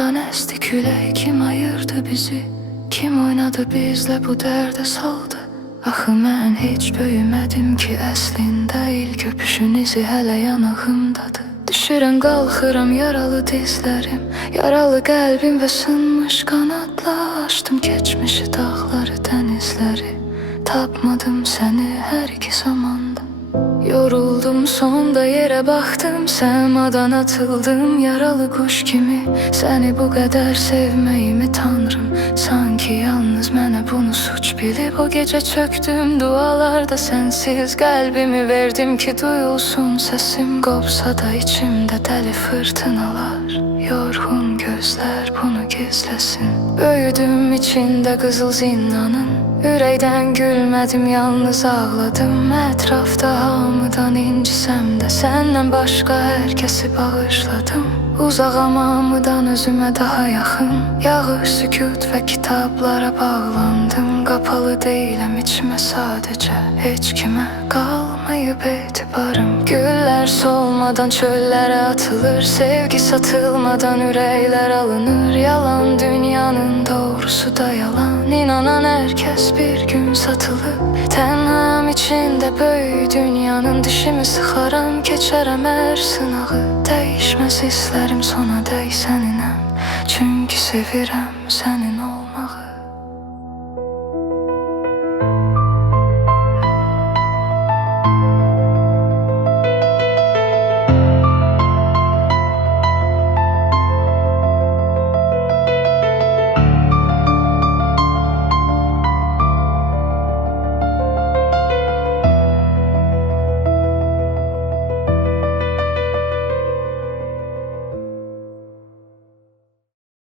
Haran esti külək, kim ayırdı bizi? Kim oynadı bizlə bu dərdə saldı? Axı mən heç böyümədim ki əslində, ilk öpüşün izi hələ yanağımdadır. Düşürəm, qalxıram yaralı dizlərim, yaralı qəlbim və sınmış qanadlar. Aşdım keçmişi, dağları, dənizləri, tapmadım səni hər iki zamanda. Yoruldum, sonda yerə baxdım, səmadan atıldım yaralı quş kimi. Səni bu qədər sevməyimi Tanrım, sanki yalnız mənə bunu suç bilib. O gecə çöktüm dualarda, sənsiz qəlbimi verdim ki duyulsun səsim. Qopsa da içimdə dəli fırtınalar, yorğun gözlər bunu gizləsin. Böyüdüm içində qızıl zindanın, ürəkdən gülmədim, yalnız ağladım. Ətrafda hamıdan incisəm də, səndən başqa hər kəsi bağışladım. Uzağam hamıdan özümə daha yaxın, yağır sükut və kitablara bağlandım. Qapalı deyiləm içimə sadəcə, heç kimə qalmayıb etibarım. Güllər solmadan çöllərə atılır, sevgi satılmadan ürəklər alınır. Yalan dünyanın doğrusu da yalan, inanan hər kəs bir gün satılıb. Tənham içində böyük dünyanın, dişimi sıxaram, keçərəm hər sınağı. Dəyişməz hisslərim sona dək səninəm, çünki sevirəm sənin